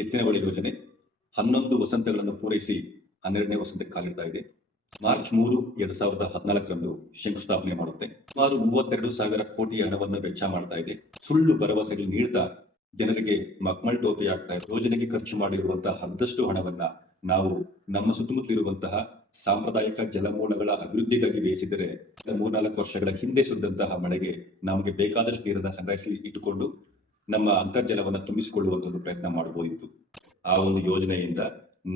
ಎತ್ತಿನ ಹೊಳೆ ಯೋಜನೆ 11 ವಸಂತಗಳನ್ನು ಪೂರೈಸಿ 12ನೇ ವಸಂತಕ್ಕೆ ಕಾಲಿಡ್ತಾ ಇದೆ. ಮಾರ್ಚ್ 3, 2014ರಂದು ಶಂಕುಸ್ಥಾಪನೆ ಮಾಡುತ್ತೆ. ಸುಮಾರು 32,000 ಕೋಟಿ ಹಣವನ್ನು ವೆಚ್ಚ ಮಾಡ್ತಾ ಇದೆ. ಸುಳ್ಳು ಭರವಸೆಗಳು ನೀಡ್ತಾ ಜನರಿಗೆ ಮಕ್ಮಲ್ ಟೋಪಿ ಆಗ್ತಾ ಇದೆ. ಯೋಜನೆಗೆ ಖರ್ಚು ಮಾಡಿರುವಂತಹ ಅರ್ಧಷ್ಟು ಹಣವನ್ನ ನಾವು ನಮ್ಮ ಸುತ್ತಮುತ್ತಲಿರುವಂತಹ ಸಾಂಪ್ರದಾಯಿಕ ಜಲಮೂಲಗಳ ಅಭಿವೃದ್ಧಿಗಾಗಿ ವ್ಯಯಿಸಿದರೆ 3-4 ವರ್ಷಗಳ ಹಿಂದೆ ಸುರಿದಂತಹ ಮಳೆಗೆ ನಮಗೆ ಬೇಕಾದಷ್ಟು ನೀರನ್ನ ಸಂಗ್ರಹಿಸಿ ಇಟ್ಟುಕೊಂಡು ನಮ್ಮ ಅಂತರ್ಜಲವನ್ನು ತುಂಬಿಸಿಕೊಳ್ಳುವಂತ ಒಂದು ಪ್ರಯತ್ನ ಮಾಡಬಹುದಿತ್ತು. ಆ ಒಂದು ಯೋಜನೆಯಿಂದ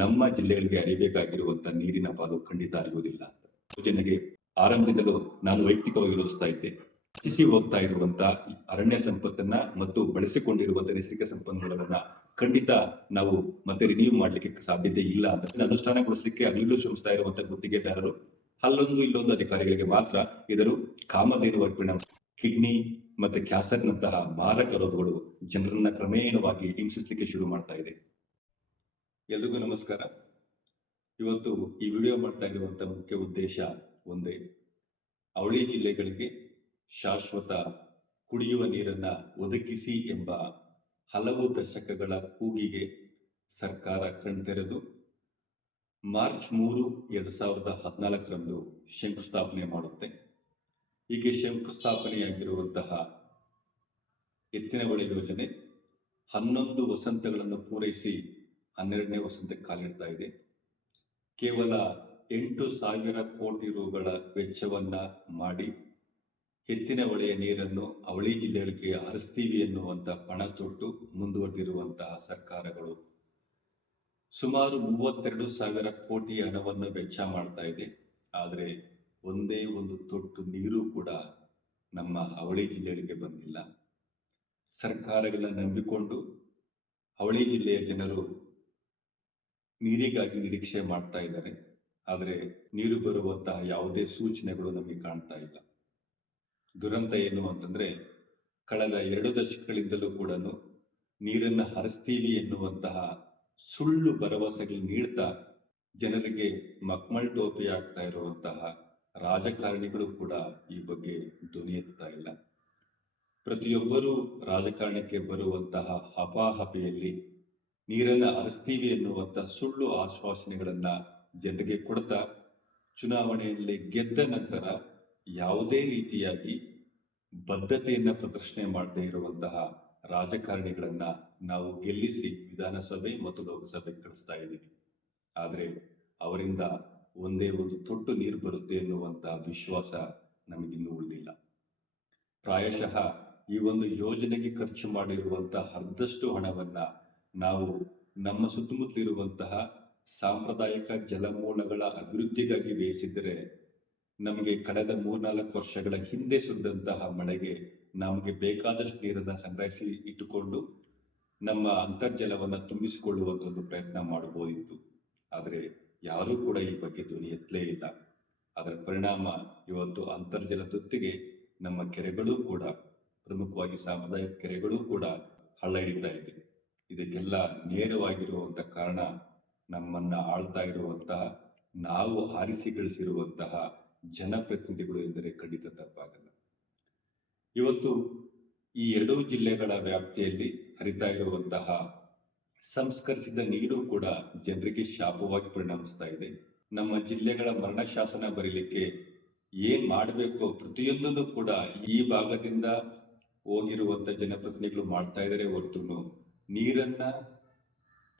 ನಮ್ಮ ಜಿಲ್ಲೆಗಳಿಗೆ ಅರಿಬೇಕಾಗಿರುವಂತಹ ನೀರಿನ ಪಾಲು ಖಂಡಿತ ಅರಿಯುವುದಿಲ್ಲ. ಯೋಜನೆಗೆ ಆರಂಭದಿಂದಲೂ ನಾನು ವೈಯಕ್ತಿಕವಾಗಿ ವಿರೋಧಿಸ್ತಾ ಇದ್ದೆ. ಹೆಚ್ಚಿಸಿ ಹೋಗ್ತಾ ಇರುವಂತಹ ಅರಣ್ಯ ಸಂಪತ್ತನ್ನ ಮತ್ತು ಬಳಸಿಕೊಂಡಿರುವಂತಹ ನೈಸರ್ಗಿಕ ಸಂಪನ್ಮೂಲವನ್ನ ಖಂಡಿತ ನಾವು ಮತ್ತೆ ರಿನ್ಯೂ ಮಾಡ್ಲಿಕ್ಕೆ ಸಾಧ್ಯತೆ ಇಲ್ಲ ಅಂತ ಅನುಷ್ಠಾನಗೊಳಿಸಲಿಕ್ಕೆ ಅಲ್ಲಿಯೂ ಶ್ರಮಿಸ್ತಾ ಇರುವಂತಹ ಗುತ್ತಿಗೆದಾರರು ಅಲ್ಲೊಂದು ಇಲ್ಲೊಂದು ಅಧಿಕಾರಿಗಳಿಗೆ ಮಾತ್ರ ಇದರ ಕಾಮಧೇನುವಾಗಿ ಪರಿಣಾಮ ಕಿಡ್ನಿ ಮತ್ತೆ ಕ್ಯಾನ್ಸರ್ನಂತಹ ಮಾರಕ ರೋಗಗಳು ಜನರನ್ನ ಕ್ರಮೇಣವಾಗಿ ಹಿಂಸಿಸಲಿಕ್ಕೆ ಶುರು ಮಾಡ್ತಾ ಇದೆ. ಎಲ್ರಿಗೂ ನಮಸ್ಕಾರ. ಇವತ್ತು ಈ ವಿಡಿಯೋ ಮಾಡ್ತಾ ಇರುವಂತಹ ಮುಖ್ಯ ಉದ್ದೇಶ ಒಂದೇ, ಅವಳಿ ಜಿಲ್ಲೆಗಳಿಗೆ ಶಾಶ್ವತ ಕುಡಿಯುವ ನೀರನ್ನ ಒದಗಿಸಿ ಎಂಬ ಹಲವು ದಶಕಗಳ ಕೂಗಿಗೆ ಸರ್ಕಾರ ಕಣ್ತೆರೆದು ಮಾರ್ಚ್ 3, 2014ರಂದು ಶಂಕುಸ್ಥಾಪನೆ ಮಾಡುತ್ತೆ. ಹೀಗೆ ಶಂಕುಸ್ಥಾಪನೆಯಾಗಿರುವಂತಹ ಎತ್ತಿನ ಹೊಳೆ ಯೋಜನೆ 11 ವಸಂತಗಳನ್ನು ಪೂರೈಸಿ 12ನೇ ವಸಂತಕ್ಕೆ ಕಾಲಿಡ್ತಾ ಇದೆ. ಕೇವಲ 8,000 ಕೋಟಿ ರುಗಳ ವೆಚ್ಚವನ್ನ ಮಾಡಿ ಎತ್ತಿನ ಹೊಳೆಯ ನೀರನ್ನು ಅವಳಿ ಜಿಲ್ಲೆಗಳಿಗೆ ಹರಿಸ್ತೀವಿ ಎನ್ನುವಂತ ಪಣ ತೊಟ್ಟು ಮುಂದುವರೆದಿರುವಂತಹ ಸರ್ಕಾರಗಳು ಸುಮಾರು 32,000 ಕೋಟಿ ಹಣವನ್ನು ವೆಚ್ಚ ಮಾಡ್ತಾ ಇದೆ. ಆದರೆ ಒಂದೇ ಒಂದು ತೊಟ್ಟು ನೀರು ಕೂಡ ನಮ್ಮ ಅವಳಿ ಜಿಲ್ಲೆಗಳಿಗೆ ಬಂದಿಲ್ಲ. ಸರ್ಕಾರಗಳನ್ನ ನಂಬಿಕೊಂಡು ಅವಳಿ ಜಿಲ್ಲೆಯ ಜನರು ನೀರಿಗಾಗಿ ನಿರೀಕ್ಷೆ ಮಾಡ್ತಾ ಇದ್ದಾರೆ. ಆದರೆ ನೀರು ಬರುವಂತಹ ಯಾವುದೇ ಸೂಚನೆಗಳು ನಮಗೆ ಕಾಣ್ತಾ ಇಲ್ಲ. ದುರಂತ ಏನು ಅಂತಂದ್ರೆ, ಕಳೆದ 2 ದಶಕಗಳಿಂದಲೂ ಕೂಡ ನೀರನ್ನ ಹರಿಸ್ತೀವಿ ಎನ್ನುವಂತಹ ಸುಳ್ಳು ಭರವಸೆಗಳು ನೀಡ್ತಾ ಜನರಿಗೆ ಮಕ್ಮಲ್ ಟೋಪಿ ಆಗ್ತಾ ಇರುವಂತಹ ರಾಜಕಾರಣಿಗಳು ಕೂಡ ಈ ಬಗ್ಗೆ ಧ್ವನಿ ಎತ್ತಾ ಇಲ್ಲ. ಪ್ರತಿಯೊಬ್ಬರೂ ರಾಜಕಾರಣಕ್ಕೆ ಬರುವಂತಹ ಹಪಾಹಪಿಯಲ್ಲಿ ನೀರನ್ನ ಹರಿಸ್ತೀವಿ ಎನ್ನುವಂತಹ ಸುಳ್ಳು ಆಶ್ವಾಸನೆಗಳನ್ನ ಜನರಿಗೆ ಕೊಡ್ತಾ ಚುನಾವಣೆಯಲ್ಲಿ ಗೆದ್ದ ನಂತರ ಯಾವುದೇ ರೀತಿಯಾಗಿ ಬದ್ಧತೆಯನ್ನ ಪ್ರದರ್ಶನೆ ಮಾಡದೇ ಇರುವಂತಹ ರಾಜಕಾರಣಿಗಳನ್ನ ನಾವು ಗೆಲ್ಲಿಸಿ ವಿಧಾನಸಭೆ ಮತ್ತು ಲೋಕಸಭೆಗೆ ಕಳಿಸ್ತಾ ಇದ್ದೀವಿ. ಆದರೆ ಅವರಿಂದ ಒಂದೇ ಒಂದು ತೊಟ್ಟು ನೀರು ಬರುತ್ತೆ ಎನ್ನುವಂತಹ ವಿಶ್ವಾಸ ನಮಗಿನ್ನೂ ಉಳಿದಿಲ್ಲ. ಪ್ರಾಯಶಃ ಈ ಒಂದು ಯೋಜನೆಗೆ ಖರ್ಚು ಮಾಡಿರುವಂತಹ ಅರ್ಧಷ್ಟು ಹಣವನ್ನ ನಾವು ನಮ್ಮ ಸುತ್ತಮುತ್ತಲಿರುವಂತಹ ಸಾಂಪ್ರದಾಯಿಕ ಜಲಮೂಲಗಳ ಅಭಿವೃದ್ಧಿಗಾಗಿ ವ್ಯಯಿಸಿದರೆ ನಮಗೆ ಕಳೆದ 3-4 ವರ್ಷಗಳ ಹಿಂದೆ ಸುರಿದಂತಹ ಮಳೆಗೆ ನಮಗೆ ಬೇಕಾದಷ್ಟು ನೀರನ್ನ ಸಂಗ್ರಹಿಸಿ ಇಟ್ಟುಕೊಂಡು ನಮ್ಮ ಅಂತರ್ಜಲವನ್ನು ತುಂಬಿಸಿಕೊಳ್ಳುವಂತ ಒಂದು ಪ್ರಯತ್ನ ಮಾಡಬಹುದಿತ್ತು. ಆದರೆ ಯಾರೂ ಕೂಡ ಈ ಬಗ್ಗೆ ಧ್ವನಿ ಎತ್ತಲೇ ಇಲ್ಲ. ಅದರ ಪರಿಣಾಮ ಇವತ್ತು ಅಂತರ್ಜಲ ತುತ್ತಿಗೆ ನಮ್ಮ ಕೆರೆಗಳೂ ಕೂಡ, ಪ್ರಮುಖವಾಗಿ ಸಾಂಪ್ರದಾಯಿಕ ಕೆರೆಗಳೂ ಕೂಡ ಹಳ್ಳ ಹಿಡಿತಾ ಇದೆ. ಇದಕ್ಕೆಲ್ಲ ನೇರವಾಗಿರುವಂತ ಕಾರಣ ನಮ್ಮನ್ನ ಆಳ್ತಾ ಇರುವಂತಹ, ನಾವು ಆರಿಸಿ ಗಳಿಸಿರುವಂತಹ ಜನಪ್ರತಿನಿಧಿಗಳು ಎಂದರೆ ಖಂಡಿತ ತಪ್ಪಾಗಲ್ಲ. ಇವತ್ತು ಈ 2 ಜಿಲ್ಲೆಗಳ ವ್ಯಾಪ್ತಿಯಲ್ಲಿ ಹರಿತಾ ಇರುವಂತಹ ಸಂಸ್ಕರಿಸಿದ ನೀರು ಕೂಡ ಜನರಿಗೆ ಶಾಪವಾಗಿ ಪರಿಣಮಿಸ್ತಾ ಇದೆ. ನಮ್ಮ ಜಿಲ್ಲೆಗಳ ಮರಣ ಶಾಸನ ಬರೀಲಿಕ್ಕೆ ಏನ್ ಮಾಡಬೇಕು ಪ್ರತಿಯೊಂದನ್ನು ಕೂಡ ಈ ಭಾಗದಿಂದ ಹೋಗಿರುವಂತ ಜನಪ್ರತಿನಿಧಿಗಳು ಮಾಡ್ತಾ ಇದ್ದಾರೆ ಹೊರತು ನೀರನ್ನ,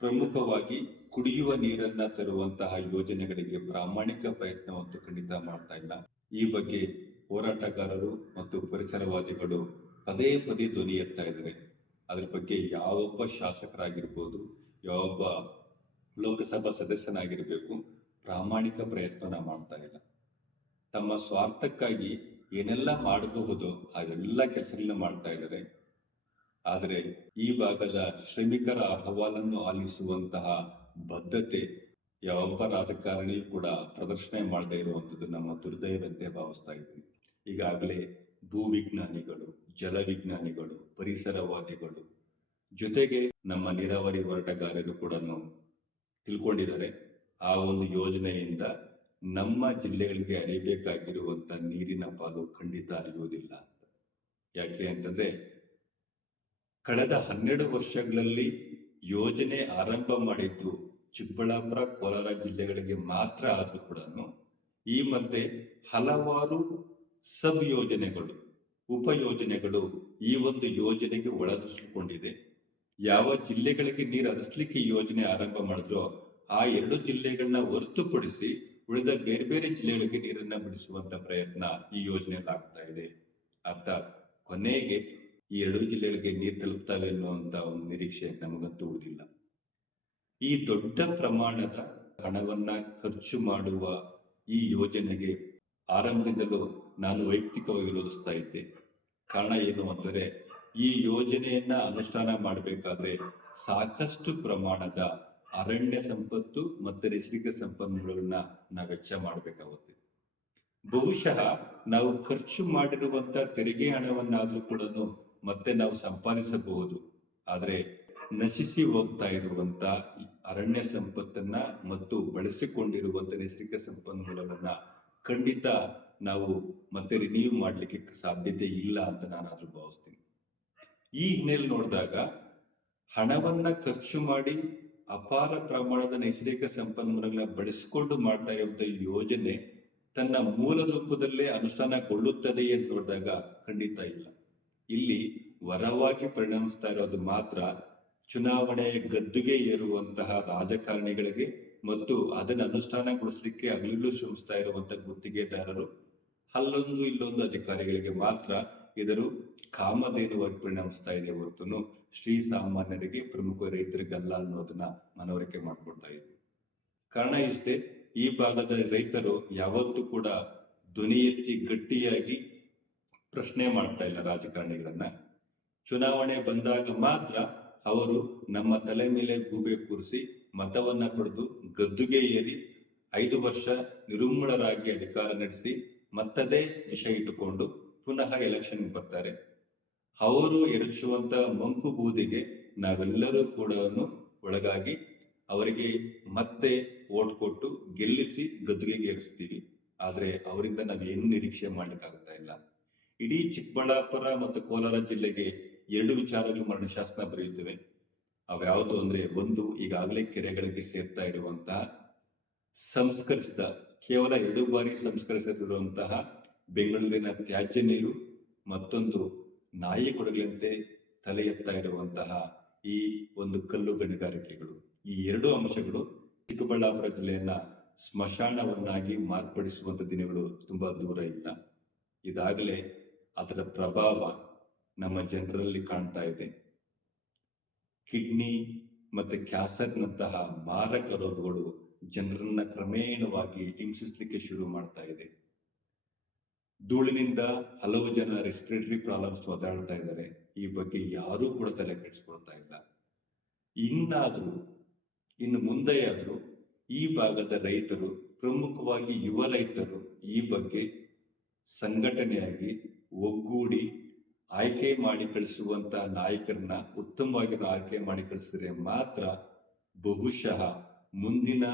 ಪ್ರಮುಖವಾಗಿ ಕುಡಿಯುವ ನೀರನ್ನ ತರುವಂತಹ ಯೋಜನೆಗಳಿಗೆ ಪ್ರಾಮಾಣಿಕ ಪ್ರಯತ್ನವಂತೂ ಖಂಡಿತ ಮಾಡ್ತಾ ಇಲ್ಲ. ಈ ಬಗ್ಗೆ ಹೋರಾಟಗಾರರು ಮತ್ತು ಪರಿಸರವಾದಿಗಳು ಪದೇ ಪದೇ ಧ್ವನಿ ಎತ್ತಾ ಇದ್ದಾರೆ. ಅದ್ರ ಬಗ್ಗೆ ಯಾವೊಬ್ಬ ಶಾಸಕರಾಗಿರ್ಬೋದು, ಯಾವೊಬ್ಬ ಲೋಕಸಭಾ ಸದಸ್ಯನಾಗಿರ್ಬೇಕು ಪ್ರಾಮಾಣಿಕ ಪ್ರಯತ್ನ ಮಾಡ್ತಾ ಇಲ್ಲ. ತಮ್ಮ ಸ್ವಾರ್ಥಕ್ಕಾಗಿ ಏನೆಲ್ಲ ಮಾಡಬಹುದು ಅದೆಲ್ಲ ಕೆಲಸಗಳನ್ನ ಮಾಡ್ತಾ ಇದ್ದಾರೆ. ಆದರೆ ಈ ಭಾಗದ ಶ್ರಮಿಕರ ಅಹವಾಲನ್ನು ಆಲಿಸುವಂತಹ ಬದ್ಧತೆ ಯಾವೊಬ್ಬ ರಾಜಕಾರಣಿಯೂ ಕೂಡ ಪ್ರದರ್ಶನ ಮಾಡದೇ ಇರುವಂಥದ್ದು ನಮ್ಮ ದುರ್ದೈವಂತೆ ಭಾವಿಸ್ತಾ ಇದ್ವಿ. ಈಗಾಗಲೇ ಭೂವಿಜ್ಞಾನಿಗಳು, ಜಲವಿಜ್ಞಾನಿಗಳು, ಪರಿಸರವಾದಿಗಳು ಜೊತೆಗೆ ನಮ್ಮ ನೀರಾವರಿ ಹೋರಾಟಗಾರರು ಕೂಡ ತಿಳ್ಕೊಂಡಿದ್ದಾರೆ ಆ ಒಂದು ಯೋಜನೆಯಿಂದ ನಮ್ಮ ಜಿಲ್ಲೆಗಳಿಗೆ ಅರಿಬೇಕಾಗಿರುವಂತ ನೀರಿನ ಪಾಲು ಖಂಡಿತ ಅರಿಯುವುದಿಲ್ಲ ಅಂತ. ಯಾಕೆ ಅಂತಂದ್ರೆ ಕಳೆದ 12 ವರ್ಷಗಳಲ್ಲಿ ಯೋಜನೆ ಆರಂಭ ಮಾಡಿದ್ದು ಚಿಕ್ಕಬಳ್ಳಾಪುರ, ಕೋಲಾರ ಜಿಲ್ಲೆಗಳಿಗೆ ಮಾತ್ರ ಆದ್ರೂ ಕೂಡ ಈ ಮಧ್ಯೆ ಹಲವಾರು ಸಬ್ ಯೋಜನೆಗಳು, ಉಪಯೋಜನೆಗಳು ಈ ಒಂದು ಯೋಜನೆಗೆ ಒಳಗಿಸಿಕೊಂಡಿದೆ. ಯಾವ ಜಿಲ್ಲೆಗಳಿಗೆ ನೀರು ಹರಿಸ್ಲಿಕ್ಕೆ ಈ ಯೋಜನೆ ಆರಂಭ ಮಾಡಿದ್ರೋ ಆ 2 ಜಿಲ್ಲೆಗಳನ್ನ ಹೊರತುಪಡಿಸಿ ಉಳಿದ ಬೇರೆ ಬೇರೆ ಜಿಲ್ಲೆಗಳಿಗೆ ನೀರನ್ನ ಬಿಡಿಸುವಂತ ಪ್ರಯತ್ನ ಈ ಯೋಜನೆಯಲ್ಲಿ ಆಗ್ತಾ ಇದೆ. ಅರ್ಥಾತ್ ಕೊನೆಗೆ ಈ 2 ಜಿಲ್ಲೆಗಳಿಗೆ ನೀರು ತಲುಪ್ತವೆ ಅನ್ನುವಂತ ಒಂದು ನಿರೀಕ್ಷೆ ನಮಗಂತೂ ಉಳಿದಿಲ್ಲ. ಈ ದೊಡ್ಡ ಪ್ರಮಾಣದ ಹಣವನ್ನ ಖರ್ಚು ಮಾಡುವ ಈ ಯೋಜನೆಗೆ ಆರಂಭದಿಂದಲೂ ನಾನು ವೈಯಕ್ತಿಕವಾಗಿ ವಿರೋಧಿಸ್ತಾ ಇದ್ದೆ. ಕಾರಣ ಏನು ಅಂದರೆ, ಈ ಯೋಜನೆಯನ್ನ ಅನುಷ್ಠಾನ ಮಾಡಬೇಕಾದ್ರೆ ಸಾಕಷ್ಟು ಪ್ರಮಾಣದ ಅರಣ್ಯ ಸಂಪತ್ತು ಮತ್ತೆ ನೈಸರ್ಗಿಕ ಸಂಪನ್ಮೂಲಗಳನ್ನ ನಾವು ವೆಚ್ಚ ಮಾಡಬೇಕಾಗುತ್ತೆ. ಬಹುಶಃ ನಾವು ಖರ್ಚು ಮಾಡಿರುವಂತ ತೆರಿಗೆ ಹಣವನ್ನಾದ್ರೂ ಕೂಡ ಮತ್ತೆ ನಾವು ಸಂಪಾದಿಸಬಹುದು. ಆದ್ರೆ ನಶಿಸಿ ಹೋಗ್ತಾ ಇರುವಂತ ಅರಣ್ಯ ಸಂಪತ್ತನ್ನ ಮತ್ತು ಬಳಸಿಕೊಂಡಿರುವಂತ ನೈಸರ್ಗಿಕ ಸಂಪನ್ಮೂಲಗಳನ್ನ ಖಂಡಿತ ನಾವು ಮತ್ತೆ ರಿನ್ಯೂ ಮಾಡ್ಲಿಕ್ಕೆ ಸಾಧ್ಯತೆ ಇಲ್ಲ ಅಂತ ನಾನಾದ್ರೂ ಭಾವಿಸ್ತೀನಿ. ಈ ಹಿನ್ನೆಲೆ ನೋಡಿದಾಗ ಹಣವನ್ನ ಖರ್ಚು ಮಾಡಿ ಅಪಾರ ಪ್ರಮಾಣದ ನೈಸರ್ಗಿಕ ಸಂಪನ್ಮೂಲಗಳನ್ನ ಬಳಸಿಕೊಂಡು ಮಾಡ್ತಾ ಇರುವಂತ ಯೋಜನೆ ತನ್ನ ಮೂಲ ರೂಪದಲ್ಲೇ ಅನುಷ್ಠಾನಗೊಳ್ಳುತ್ತದೆ ಎಂದು ನೋಡಿದಾಗ ಖಂಡಿತ ಇಲ್ಲ. ಇಲ್ಲಿ ವರವಾಗಿ ಪರಿಣಮಿಸ್ತಾ ಇರೋದು ಮಾತ್ರ ಚುನಾವಣೆ ಗದ್ದುಗೆ ಏರುವಂತಹ ರಾಜಕಾರಣಿಗಳಿಗೆ ಮತ್ತು ಅದನ್ನು ಅನುಷ್ಠಾನಗೊಳಿಸಲಿಕ್ಕೆ ಹಗಲಿರುಳು ಶ್ರಮಿಸ್ತಾ ಇರುವಂತಹ ಗುತ್ತಿಗೆದಾರರು, ಅಲ್ಲೊಂದು ಇಲ್ಲೊಂದು ಅಧಿಕಾರಿಗಳಿಗೆ ಮಾತ್ರ ಇದನ್ನು ಕಾಮಧೇನುವಾಗಿ ಪರಿಣಮಿಸ್ತಾ ಇದೆ ಹೊರತು ಶ್ರೀ ಸಾಮಾನ್ಯರಿಗೆ, ಪ್ರಮುಖ ರೈತರಿಗಲ್ಲ ಅನ್ನೋದನ್ನ ಮನವರಿಕೆ ಮಾಡ್ಕೊಳ್ತಾ ಇದೆ. ಕಾರಣ ಇಷ್ಟೇ, ಈ ಭಾಗದ ರೈತರು ಯಾವತ್ತೂ ಕೂಡ ಧ್ವನಿ ಎತ್ತಿ ಗಟ್ಟಿಯಾಗಿ ಪ್ರಶ್ನೆ ಮಾಡ್ತಾ ಇಲ್ಲ ರಾಜಕಾರಣಿಗಳನ್ನ. ಚುನಾವಣೆ ಬಂದಾಗ ಮಾತ್ರ ಅವರು ನಮ್ಮ ತಲೆ ಮೇಲೆ ಗೂಬೆ ಕೂರಿಸಿ ಮತವನ್ನ ಪಡೆದು ಗದ್ದುಗೆ ಏರಿ 5 ವರ್ಷ ನಿರುಮ್ಮಳರಾಗಿ ಅಧಿಕಾರ ನಡೆಸಿ ಮತ್ತದೇ ವಿಷಯ ಇಟ್ಟುಕೊಂಡು ಪುನಃ ಎಲೆಕ್ಷನ್ ಬರ್ತಾರೆ. ಅವರು ಎರಚುವಂತ ಮಂಕು ಬೂದಿಗೆ ನಾವೆಲ್ಲರೂ ಕೂಡ ಒಳಗಾಗಿ ಅವರಿಗೆ ಮತ್ತೆ ಓಟ್ ಕೊಟ್ಟು ಗೆಲ್ಲಿಸಿ ಗದ್ದುಗೆಗೆ ಏರಿಸ್ತೀವಿ. ಆದ್ರೆ ಅವರಿಂದ ನಾವೇನು ನಿರೀಕ್ಷೆ ಮಾಡ್ಲಿಕ್ಕಾಗ್ತಾ ಇಲ್ಲ. ಇಡೀ ಚಿಕ್ಕಬಳ್ಳಾಪುರ ಮತ್ತು ಕೋಲಾರ ಜಿಲ್ಲೆಗೆ 2 ವಿಚಾರಗಳು ಮರಣ ಶಾಸನ ಬರೆಯುತ್ತವೆ. ಅವ್ಯಾವುದು ಅಂದ್ರೆ, ಒಂದು, ಈಗಾಗಲೇ ಕೆರೆಗಳಿಗೆ ಸೇರ್ತಾ ಇರುವಂತಹ ಸಂಸ್ಕರಿಸಿದ, ಕೇವಲ 2 ಬಾರಿ ಸಂಸ್ಕರಿಸಿರುವಂತಹ ಬೆಂಗಳೂರಿನ ತ್ಯಾಜ್ಯ ನೀರು, ಮತ್ತೊಂದು ನಾಯಿ ಕೊಡಗಲಂತೆ ತಲೆ ಎತ್ತಾ ಇರುವಂತಹ ಈ ಒಂದು ಕಲ್ಲು ಗಣಿಗಾರಿಕೆಗಳು. ಈ 2 ಅಂಶಗಳು ಚಿಕ್ಕಬಳ್ಳಾಪುರ ಜಿಲ್ಲೆಯನ್ನ ಸ್ಮಶಾನವನ್ನಾಗಿ ಮಾರ್ಪಡಿಸುವಂತ ದಿನಗಳು ತುಂಬಾ ದೂರ ಇಲ್ಲ. ಇದಾಗಲೇ ಅದರ ಪ್ರಭಾವ ನಮ್ಮ ಜನರಲ್ಲಿ ಕಾಣ್ತಾ ಇದೆ. ಕಿಡ್ನಿ ಮತ್ತೆ ಕ್ಯಾನ್ಸರ್ನಂತಹ ಮಾರಕ ರೋಗಗಳು ಜನರನ್ನ ಕ್ರಮೇಣವಾಗಿ ಹಿಂಸಿಸ್ಲಿಕ್ಕೆ ಶುರು ಮಾಡ್ತಾ ಇದೆ. ಧೂಳಿನಿಂದ ಹಲವು ಜನ ರೆಸ್ಪಿರೇಟರಿ ಪ್ರಾಬ್ಲಮ್ಸ್ ಒದ್ದಾಡ್ತಾ ಇದ್ದಾರೆ. ಈ ಬಗ್ಗೆ ಯಾರೂ ಕೂಡ ತಲೆ ಕೆಡಿಸ್ಕೊಳ್ತಾ ಇಲ್ಲ. ಇನ್ನು ಮುಂದೆಯಾದ್ರೂ ಈ ಭಾಗದ ರೈತರು, ಪ್ರಮುಖವಾಗಿ ಯುವ ರೈತರು, ಈ ಬಗ್ಗೆ ಸಂಘಟನೆಯಾಗಿ ಒಗ್ಗೂಡಿ ಆಯ್ಕೆ ಮಾಡಿ ಕಳಿಸುವಂತ ನಾಯಕರನ್ನ ಉತ್ತಮವಾಗಿ ಆಯ್ಕೆ ಮಾಡಿ ಕಳಿಸಿದ್ರೆ ಮಾತ್ರ ಬಹುಶಃ ಮುಂದಿನ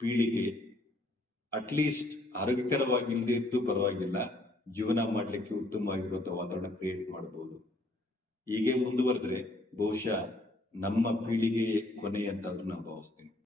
ಪೀಳಿಗೆ ಅಟ್ಲೀಸ್ಟ್ ಆರೋಗ್ಯಕರವಾಗಿ ಇಲ್ಲದೆ ಇದ್ದು ಪರವಾಗಿಲ್ಲ, ಜೀವನ ಮಾಡ್ಲಿಕ್ಕೆ ಉತ್ತಮವಾಗಿರುವಂತಹ ವಾತಾವರಣ ಕ್ರಿಯೇಟ್ ಮಾಡಬಹುದು. ಹೀಗೆ ಮುಂದುವರೆದ್ರೆ ಬಹುಶಃ ನಮ್ಮ ಪೀಳಿಗೆಯೇ ಕೊನೆ ಅಂತ ನಾನು ಭಾವಿಸ್ತೀನಿ.